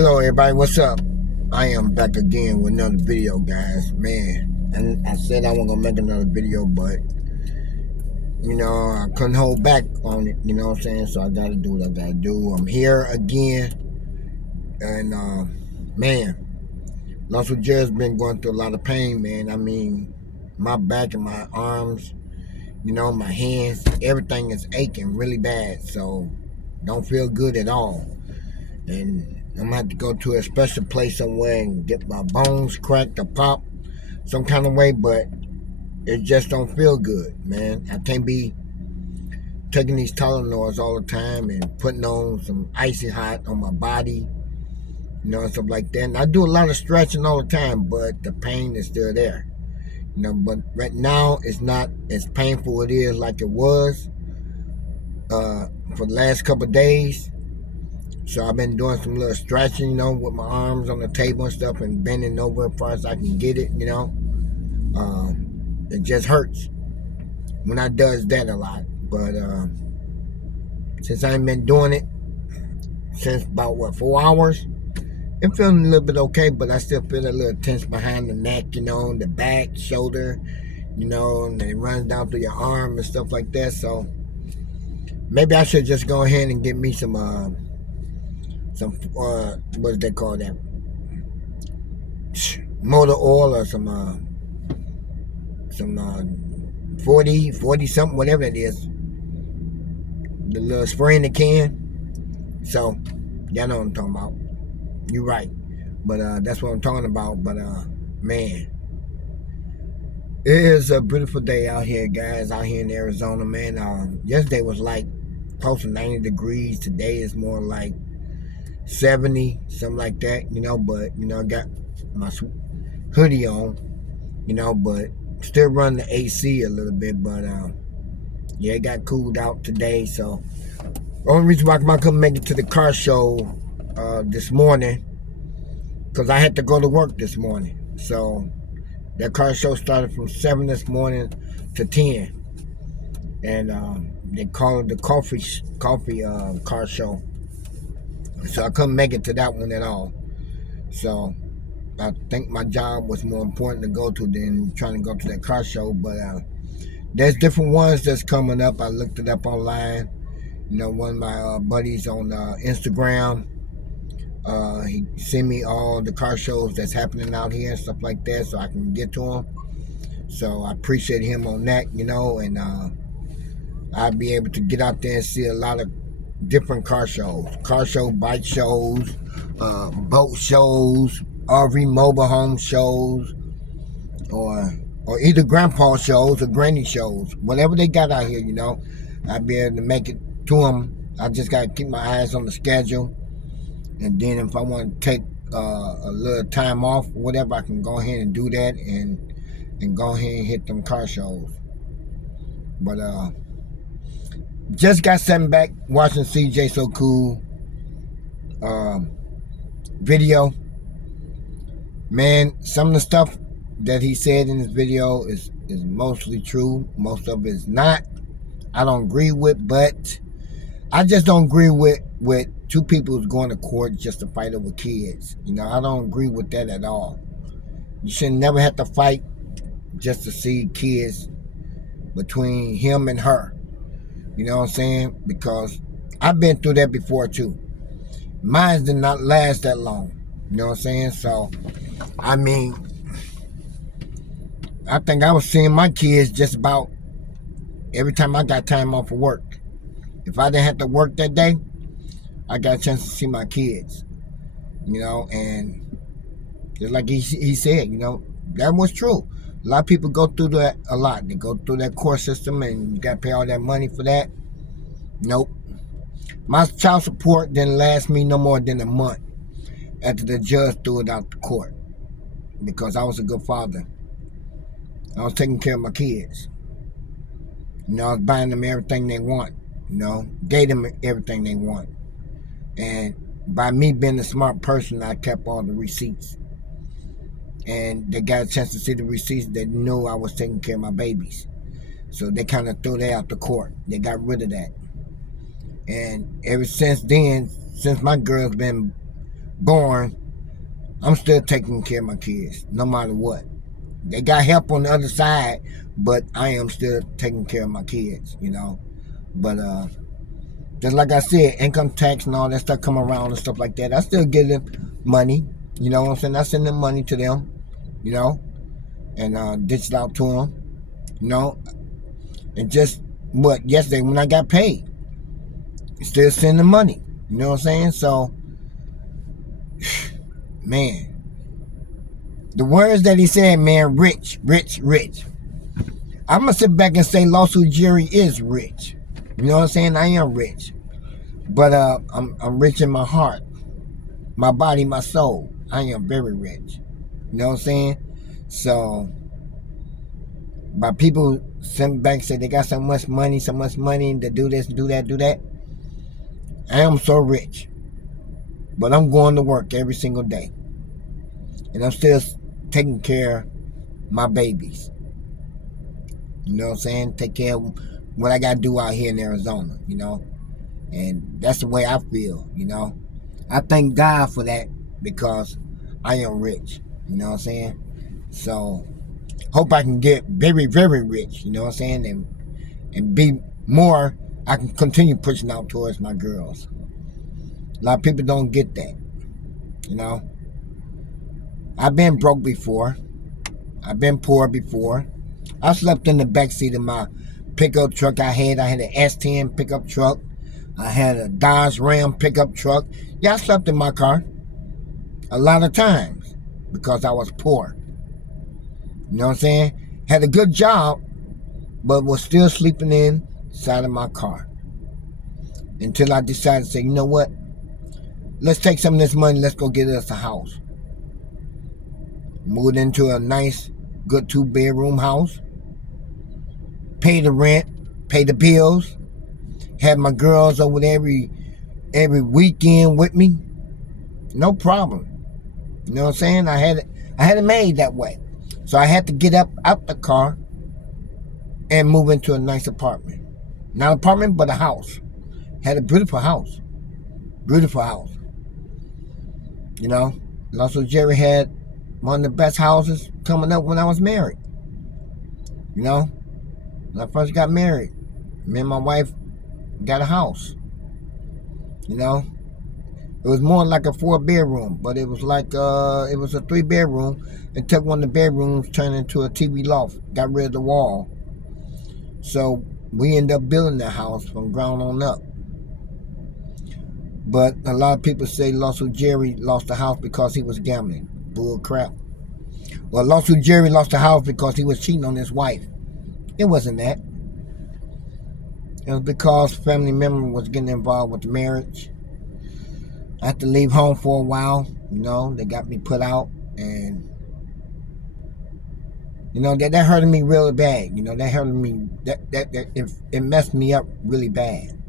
Hello everybody, what's up? I am back again with another video, guys. Man, and I said I wasn't gonna make another video, but I couldn't hold back on it, you know what I'm saying? So I gotta do what I gotta do. I'm here again, and man, Lost with Jared's been going through a lot of pain, man. I mean, my back and my arms, my hands, everything is aching really bad, so don't feel good at all. And I'm gonna have to go to a special place somewhere and get my bones cracked or pop some kind of way, but it just don't feel good, man. I can't be taking these Tylenols all the time and putting on some icy hot on my body, and stuff like that. And I do a lot of stretching all the time, but the pain is still there. But right now it's not as painful it is like it was for the last couple of days. So I've been doing some little stretching, with my arms on the table and stuff and bending over as far as I can get it, It just hurts when I does that a lot. But since I ain't been doing it since about, 4 hours, I'm feeling a little bit okay, but I still feel a little tense behind the neck, the back, shoulder, and it runs down through your arm and stuff like that. So maybe I should just go ahead and get me some what do they call that? Motor oil or some 40 something, whatever it is. The little spray in the can. So, y'all know what I'm talking about. You're right. But that's what I'm talking about. But man, it is a beautiful day out here, guys, out here in Arizona, man. Yesterday was like close to 90 degrees. Today is more like 70, something like that, but I got my hoodie on, but still running the AC a little bit, but yeah, it got cooled out today. So the only reason why I couldn't make it to the car show this morning, because I had to go to work this morning. So that car show started from 7 this morning to 10, and they call it the coffee car show. So I couldn't make it to that one at all. So I think my job was more important to go to than trying to go to that car show. But there's different ones that's coming up. I looked it up online. One of my buddies on Instagram, he sent me all the car shows that's happening out here and stuff like that, so I can get to them. So I appreciate him on that, and I'll be able to get out there and see a lot of different car shows, bike shows, boat shows, RV mobile home shows, or either grandpa shows or granny shows, whatever they got out here, I'll be able to make it to them. I just got to keep my eyes on the schedule, and then if I want to take a little time off or whatever, I can go ahead and do that and go ahead and hit them car shows. But just got something back watching CJ So Cool video. Man, some of the stuff that he said in this video is mostly true. Most of it is not. I don't agree with, but I just don't agree with two people who's going to court just to fight over kids. I don't agree with that at all. You should never have to fight just to see kids between him and her. You know what I'm saying? Because I've been through that before too. Mine did not last that long. You know what I'm saying? So, I mean, I think I was seeing my kids just about every time I got time off of work. If I didn't have to work that day, I got a chance to see my kids. And just like he said, that was true. A lot of people go through that a lot. They go through that court system and you got to pay all that money for that. Nope. My child support didn't last me no more than a month after the judge threw it out the court, because I was a good father. I was taking care of my kids. I was buying them everything they want. Gave them everything they want. And by me being a smart person, I kept all the receipts. And they got a chance to see the receipts. They knew I was taking care of my babies. So they kind of threw that out the court. They got rid of that. And ever since then, since my girl's been born, I'm still taking care of my kids, no matter what. They got help on the other side, but I am still taking care of my kids, But just like I said, income tax and all that stuff come around and stuff like that. I still give them money, you know what I'm saying? I send them money to them, and ditch it out to them, you know. And just yesterday when I got paid, still sending money, you know what I'm saying? So, man, the words that he said, man, rich, rich, rich. I'm gonna sit back and say Lawsuit Jerry is rich. You know what I'm saying? I am rich, but I'm rich in my heart, my body, my soul. I am very rich. You know what I'm saying? So, by people send back say they got so much money to do this, do that, do that. I am so rich, but I'm going to work every single day, and I'm still taking care of my babies. You know what I'm saying? Take care of what I got to do out here in Arizona, And that's the way I feel, I thank God for that because I am rich, you know what I'm saying? So, hope I can get very, very rich, you know what I'm saying? And be more, I can continue pushing out towards my girls. A lot of people don't get that, I've been broke before. I've been poor before. I slept in the backseat of my pickup truck I had. I had an S10 pickup truck. I had a Dodge Ram pickup truck. Yeah, I slept in my car a lot of times because I was poor. You know what I'm saying? Had a good job, but was still sleeping inside of my car. Until I decided to say, you know what? Let's take some of this money. Let's go get us a house. Moved into a nice, good 2-bedroom house. Pay the rent. Pay the bills. Had my girls over there every weekend with me. No problem. You know what I'm saying? I had it made that way. So I had to get up out the car and move into a nice apartment. Not an apartment, but a house. Had a beautiful house. Beautiful house. Also Jerry had one of the best houses coming up when I was married. When I first got married, me and my wife got a house. It was more like a 4-bedroom, but it was like it was a 3-bedroom. And took one of the bedrooms, turned into a TV loft. Got rid of the wall. So we ended up building that house from ground on up. But a lot of people say Lawsuit Jerry lost the house because he was gambling. Bull crap. Well, Lawsuit Jerry lost the house because he was cheating on his wife. It wasn't that. It was because family member was getting involved with the marriage. I had to leave home for a while. They got me put out, and that hurted me really bad. That hurted me. It messed me up really bad.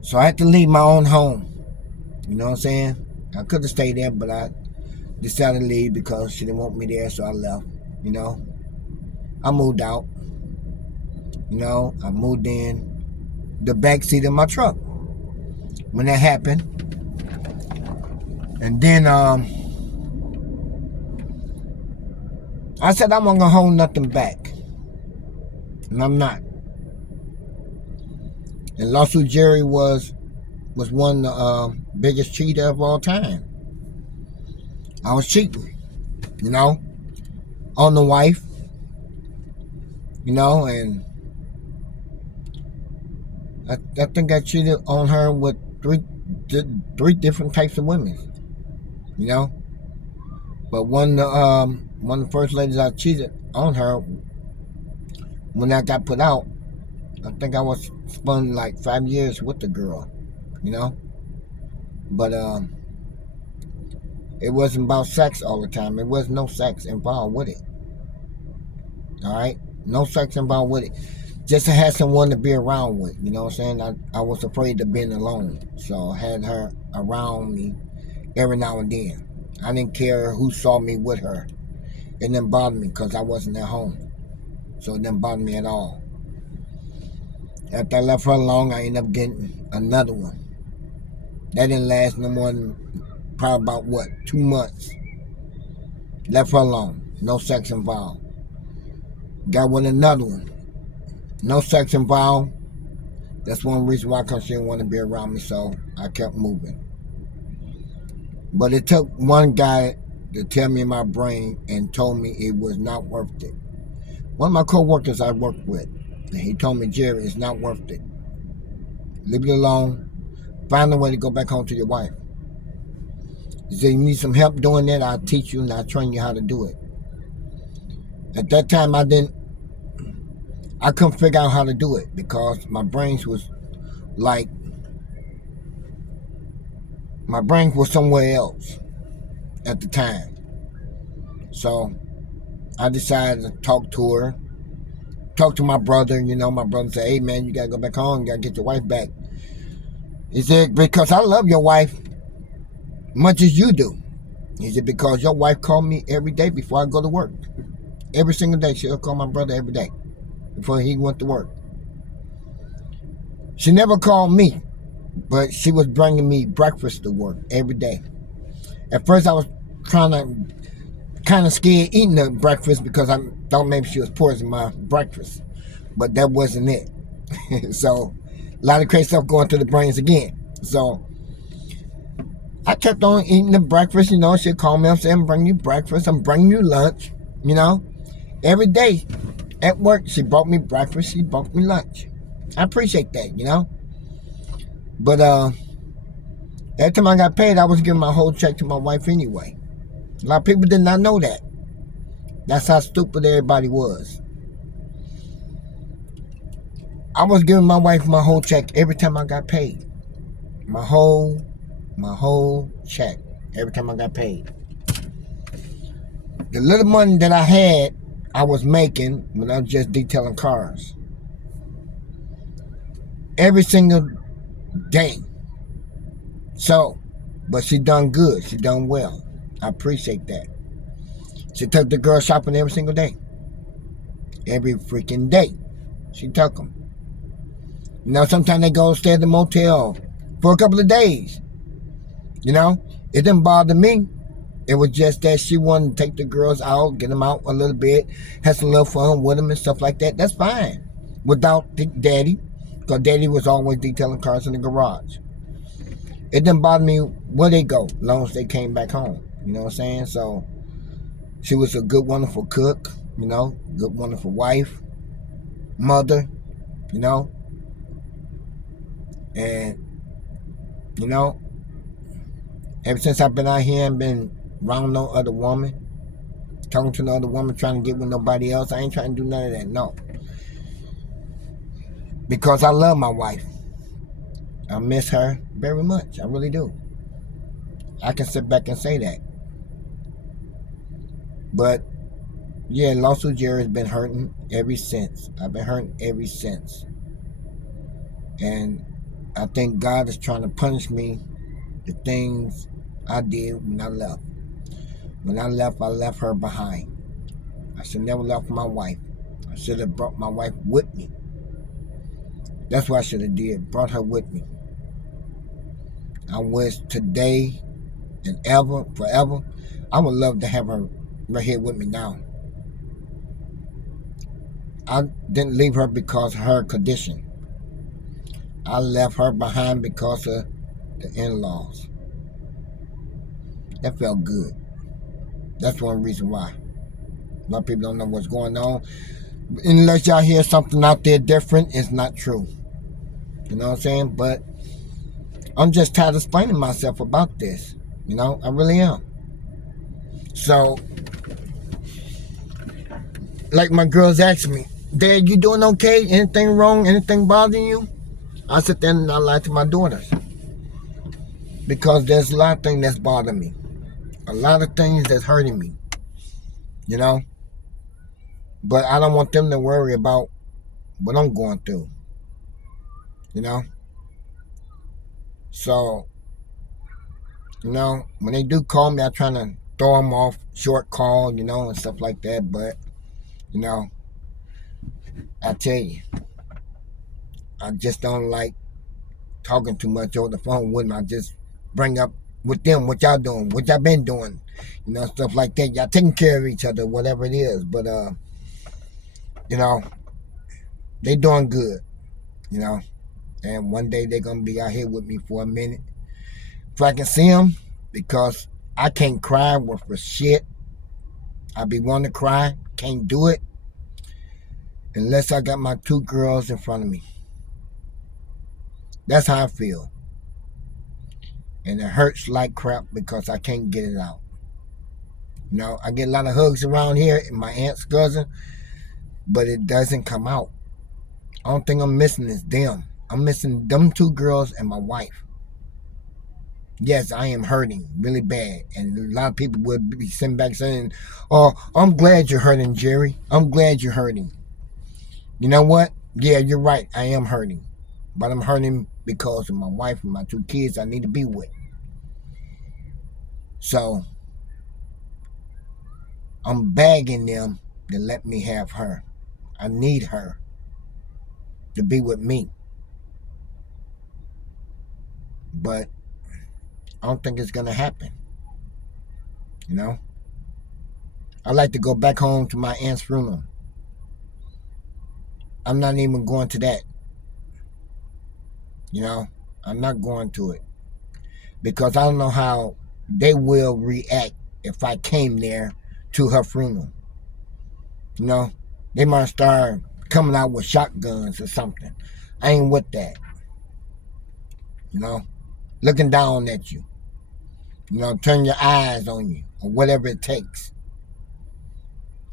So I had to leave my own home. You know what I'm saying? I could have stayed there, but I decided to leave because she didn't want me there, so I left. I moved out. I moved in the back seat of my truck when that happened. And then I said I'm not gonna hold nothing back. And I'm not. And Lawsuit Jerry was one of the biggest cheater of all time. I was cheating, on the wife, and I think I cheated on her with three different types of women, But one of the first ladies I cheated on her when I got put out, I think I was spun like 5 years with the girl, But it wasn't about sex all the time. It was no sex involved with it. All right? No sex involved with it. Just to have someone to be around with. You know what I'm saying? I was afraid of being alone. So I had her around me every now and then. I didn't care who saw me with her. It didn't bother me because I wasn't at home. So it didn't bother me at all. After I left her alone, I ended up getting another one. That didn't last no more than probably about what, 2 months. Left her alone. No sex involved. Got with another one. No sex involved. That's one reason why, because she didn't want to be around me, so I kept moving. But it took one guy to tell me in my brain and told me it was not worth it. One of my co-workers I worked with, and he told me, Jerry, it's not worth it. Leave it alone. Find a way to go back home to your wife. He said, you need some help doing that, I'll teach you and I'll train you how to do it. At that time, I couldn't figure out how to do it because my brain was somewhere else at the time. So I decided to talk to her, talk to my brother. My brother said, hey man, you gotta go back home, you gotta get your wife back. He said, because I love your wife much as you do. He said, because your wife called me every day before I go to work. Every single day, she'll call my brother every day before he went to work. She never called me, but she was bringing me breakfast to work every day. At first, I was kind of scared eating the breakfast because I thought maybe she was poisoning my breakfast, but that wasn't it. So, a lot of crazy stuff going through the brains again. So, I kept on eating the breakfast. She'd call me up and say, I'm bringing you breakfast, I'm bringing you lunch. Every day at work, she brought me breakfast, she brought me lunch. I appreciate that, But every time I got paid, I was giving my whole check to my wife anyway. A lot of people did not know that. That's how stupid everybody was. I was giving my wife my whole check every time I got paid. My whole check every time I got paid. The little money that I had, I was making when I was just detailing cars. Every single day. So, but she done good. She done well. I appreciate that. She took the girl shopping every single day. Every freaking day. She took them. Sometimes they go stay at the motel for a couple of days. It didn't bother me. It was just that she wanted to take the girls out, get them out a little bit, have some little fun with them and stuff like that. That's fine. Without daddy, because daddy was always detailing cars in the garage. It didn't bother me where they go, as long as they came back home. You know what I'm saying? So, she was a good, wonderful cook, good, wonderful wife, mother, and, ever since I've been out here and been around no other woman, talking to no other woman, trying to get with nobody else, I ain't trying to do none of that, no. Because I love my wife. I miss her very much. I really do. I can sit back and say that. But, yeah, Lawsuit Jerry has been hurting ever since. I've been hurting ever since. And I think God is trying to punish me the things I did when I left. When I left her behind. I should never left my wife. I should have brought my wife with me. That's what I should have did. Brought her with me. I wish today and ever, forever, I would love to have her right here with me now. I didn't leave her because of her condition. I left her behind because of the in-laws. That felt good. That's one reason why. A lot of people don't know what's going on. Unless y'all hear something out there different, it's not true. You know what I'm saying? But I'm just tired of explaining myself about this. I really am. So, like my girls ask me, Dad, you doing okay? Anything wrong? Anything bothering you? I sit there and I lie to my daughters. Because there's a lot of things that's bothering me. A lot of things that's hurting me. But I don't want them to worry about what I'm going through. So, when they do call me, I try to throw them off, short call, and stuff like that. But, I tell you, I just don't like talking too much over the phone with them. I just bring up with them, what y'all doing, what y'all been doing, stuff like that. Y'all taking care of each other, whatever it is. But you know, they doing good, you know. And one day they're gonna be out here with me for a minute. If I can see them, because I can't cry for shit. I be wanting to cry, can't do it unless I got my two girls in front of me. That's how I feel. And it hurts like crap because I can't get it out. I get a lot of hugs around here and my aunt's cousin, but it doesn't come out. Only thing I'm missing is them. I'm missing them two girls and my wife. Yes, I am hurting really bad. And a lot of people would be sitting back saying, "Oh, I'm glad you're hurting, Jerry. I'm glad you're hurting." You know what? Yeah, you're right. I am hurting. But I'm hurting because of my wife and my two kids I need to be with. So I'm begging them to let me have her. I need her to be with me. But I don't think it's going to happen. I like to go back home to my aunt's funeral. I'm not even going to that. I'm not going to it. Because I don't know how they will react if I came there to her funeral. They might start coming out with shotguns or something. I ain't with that. Looking down at you. Turn your eyes on you or whatever it takes.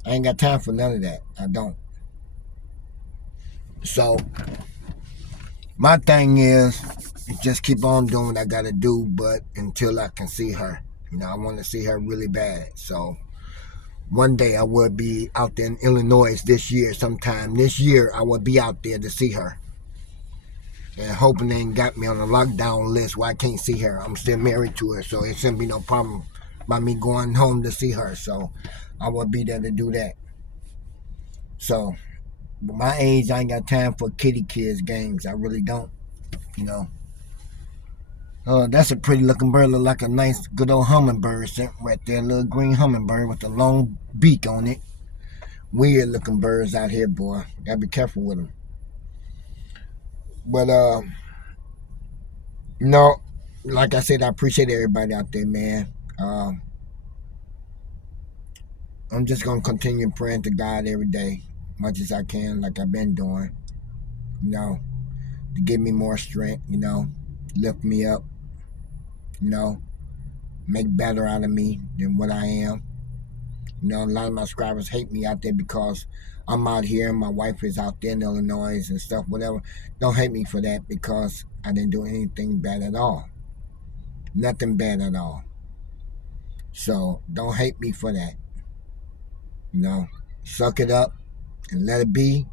I ain't got time for none of that. I don't. So, my thing is just keep on doing what I got to do, but until I can see her. I want to see her really bad. So, one day I will be out there in Illinois this year sometime. This year I will be out there to see her. And hoping they ain't got me on a lockdown list where I can't see her. I'm still married to her, so it shouldn't be no problem by me going home to see her. So I will be there to do that. So, but my age, I ain't got time for kitty kids games. I really don't. That's a pretty looking bird. Look like a nice, good old hummingbird right there. A little green hummingbird with a long beak on it. Weird looking birds out here, boy. Gotta be careful with them. But, like I said, I appreciate everybody out there, man. I'm just going to continue praying to God every day, much as I can, like I've been doing, to give me more strength, lift me up, make better out of me than what I am. A lot of my subscribers hate me out there because I'm out here and my wife is out there in Illinois and stuff, whatever. Don't hate me for that because I didn't do anything bad at all. Nothing bad at all. So don't hate me for that. Suck it up and let it be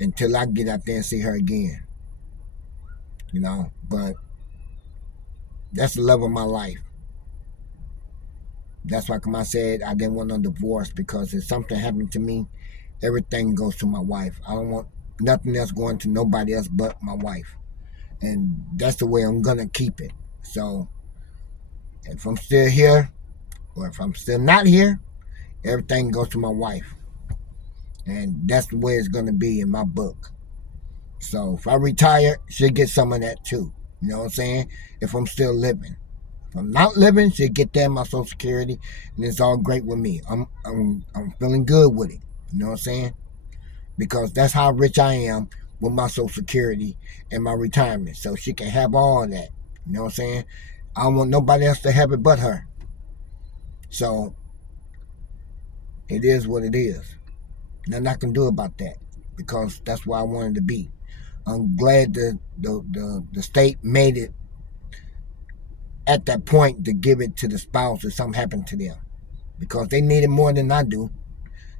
until I get out there and see her again. But that's the love of my life. That's why I said I didn't want no divorce, because if something happened to me, everything goes to my wife. I don't want nothing else going to nobody else but my wife. And that's the way I'm going to keep it. So if I'm still here or if I'm still not here, everything goes to my wife. And that's the way it's going to be in my book. So if I retire, she'll get some of that too. You know what I'm saying? If I'm still living. If I'm not living, she'll get that in my Social Security, and it's all great with me. I'm feeling good with it. You know what I'm saying? Because that's how rich I am with my Social Security and my retirement. So she can have all of that. You know what I'm saying? I don't want nobody else to have it but her. So it is what it is. Nothing I can do about that, because that's where I wanted to be. I'm glad the state made it at that point to give it to the spouse if something happened to them, because they need it more than I do.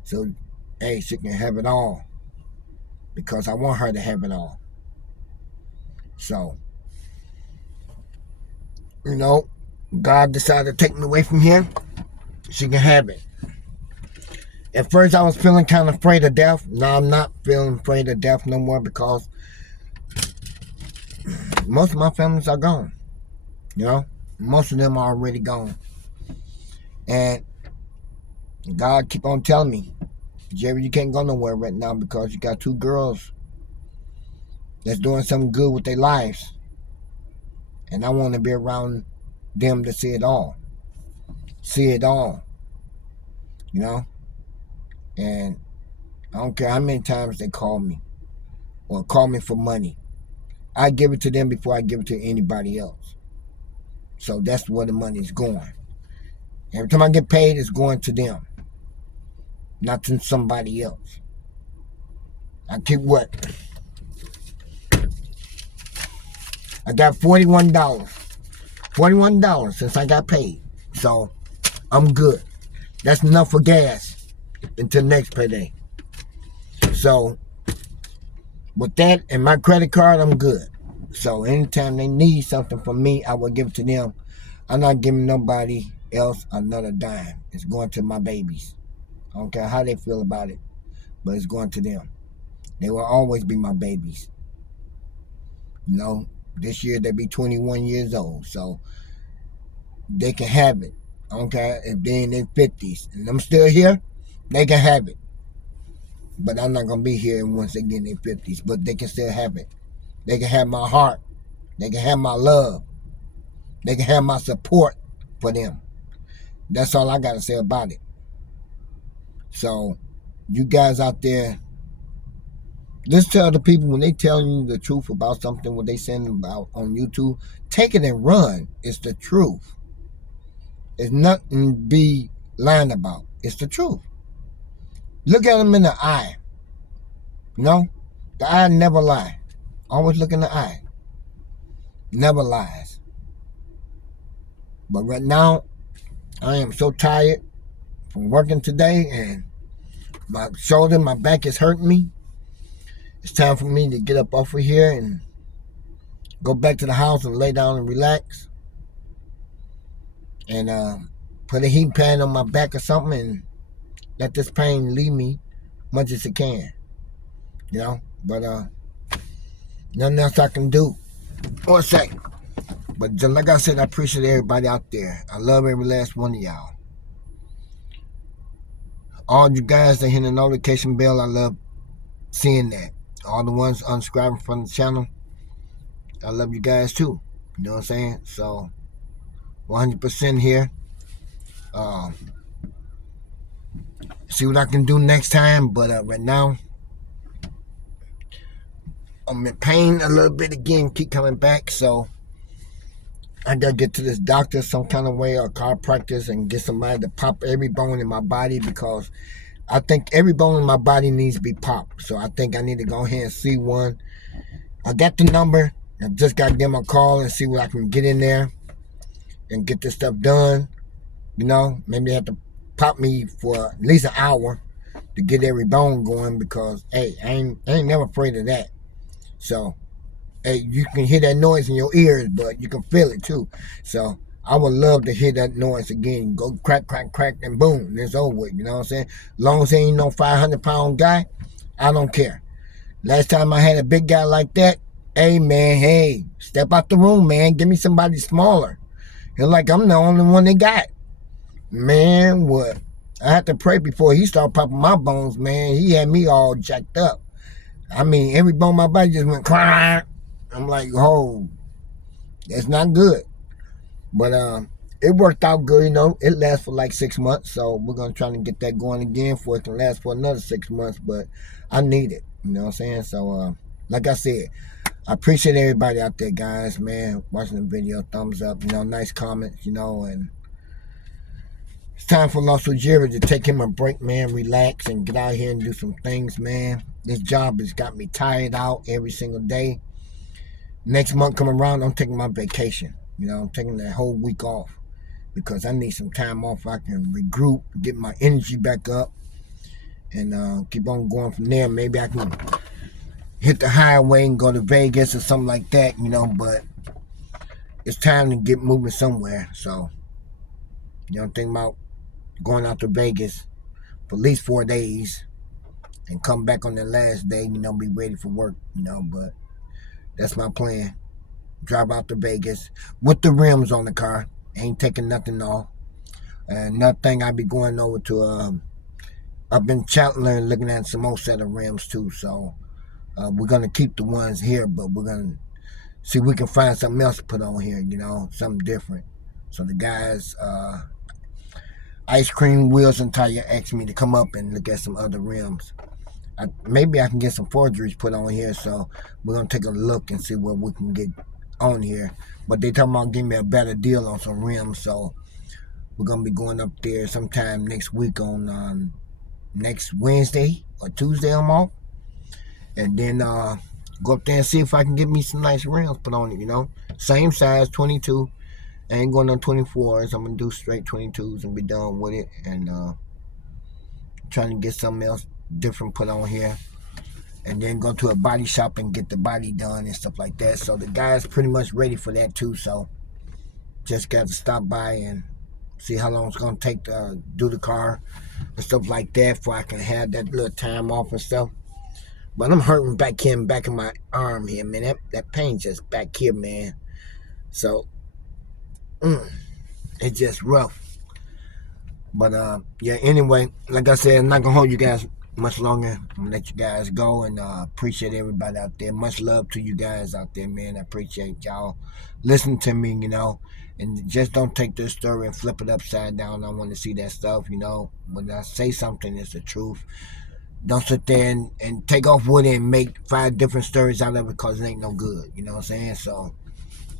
So, hey, she can have it all, because I want her to have it all. So, God decided to take me away from here. She can have it. At first, I was feeling kind of afraid of death. Now I'm not feeling afraid of death no more, because most of my families are gone. Most of them are already gone. And God keep on telling me, Jerry, you can't go nowhere right now because you got 2 girls that's doing something good with their lives. And I want to be around them to see it all. See it all. You know? And I don't care how many times they call me or call me for money. I give it to them before I give it to anybody else. So that's where the money is going. Every time I get paid, it's going to them, not to somebody else. I keep what? I got $41. $41 since I got paid. So I'm good. That's enough for gas until next payday. So with that and my credit card, I'm good. So anytime they need something from me, I will give it to them. I'm not giving nobody else another dime. It's going to my babies. I don't care how they feel about it, but it's going to them. They will always be my babies. You know, this year they'll be 21 years old, so they can have it. I don't care if they're in their 50s and I'm still here, they can have it. But I'm not going to be here once they get in their 50s, but they can still have it. They can have my heart. They can have my love. They can have my support for them. That's all I got to say about it. So, you guys out there, just tell the people when they telling you the truth about something, what they saying about on YouTube, take it and run. It's the truth. It's nothing to be lying about. It's the truth. Look at them in the eye. You know? The eye never lies. Always look in the eye. Never lies. But right now, I am so tired from working today and my shoulder, my back is hurting me. It's time for me to get up off of here and go back to the house and lay down and relax. And put a heat pad on my back or something and let this pain leave me much as it can. You know? But nothing else I can do or say. But just like I said, I appreciate everybody out there. I love every last one of y'all. All you guys that hit the notification bell, I love seeing that. All the ones unsubscribing from the channel, I love you guys too. You know what I'm saying? So, 100% here. See what I can do next time. But right now, I'm in pain a little bit again. Keep coming back. So, I gotta get to this doctor some kind of way or chiropractor and get somebody to pop every bone in my body because I think every bone in my body needs to be popped. So I think I need to go ahead and see one. I got the number. I just got to give them a call and see what I can get in there and get this stuff done. You know, maybe they have to pop me for at least an hour to get every bone going because, hey, I ain't never afraid of that. So, hey, you can hear that noise in your ears, but you can feel it too. So I would love to hear that noise again. Go crack, crack, crack, and boom, it's over with. You know what I'm saying? As long as he ain't no 500-pound guy, I don't care. Last time I had a big guy like that, hey man, hey, step out the room, man. Give me somebody smaller. And like I'm the only one they got. Man, what? I had to pray before he started popping my bones, man. He had me all jacked up. I mean, every bone in my body just went crack. I'm like, oh, that's not good. But it worked out good, you know. It lasts for like 6 months, so we're gonna try to get that going again for it can last for another 6 months. But I need it, you know what I'm saying? So like I said, I appreciate everybody out there, guys, man, watching the video. Thumbs up, you know, nice comments, you know, and it's time for Los Jerry to take him a break, man, relax and get out here and do some things, man. This job has got me tired out every single day. Next month come around, I'm taking my vacation. You know, I'm taking that whole week off because I need some time off. I can regroup, get my energy back up, and keep on going from there. Maybe I can hit the highway and go to Vegas or something like that, you know, but it's time to get moving somewhere. So, you know, I'm thinking about going out to Vegas for at least 4 days and come back on the last day, you know, be ready for work, you know, but that's my plan. Drive out to Vegas with the rims on the car. Ain't taking nothing off. And another thing, I be going over to up in Chandler and looking at some more set of rims too. So we're gonna keep the ones here, but we're gonna see if we can find something else to put on here. Something different. So the guys, Ice Cream Wheels and Tire, asked me to come up and look at some other rims. Maybe I can get some forgeries put on here. So we're gonna take a look and see what we can get on here. But they talking about giving me a better deal on some rims. So we're gonna be going up there sometime next week on next Wednesday or Tuesday. I'm off, and then go up there and see if I can get me some nice rims put on it. Same size, 22. I ain't going on 24s. I'm gonna do straight 22s and be done with it. And trying to get something else different put on here, and then go to a body shop and get the body done and stuff like that. So the guy's pretty much ready for that too. So just got to stop by and see how long it's gonna take to do the car and stuff like that, before I can have that little time off and stuff. But I'm hurting back here, back in my arm here, man. That pain just back here, man. So it's just rough. But yeah. Anyway, like I said, I'm not gonna hold you guys much longer. I'm gonna let you guys go, and appreciate everybody out there. Much love to you guys out there, man. I appreciate y'all listening to me, and just don't take this story and flip it upside down. I want to see that stuff, When I say something, it's the truth. Don't sit there and take off with it and make 5 different stories out of it, because it ain't no good. You know what I'm saying? So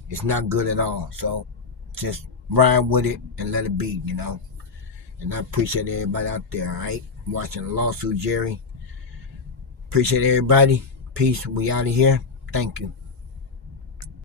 it's not good at all. So just ride with it and let it be. And I appreciate everybody out there, all right? Watching the lawsuit, Jerry. Appreciate everybody. Peace. We out of here. Thank you.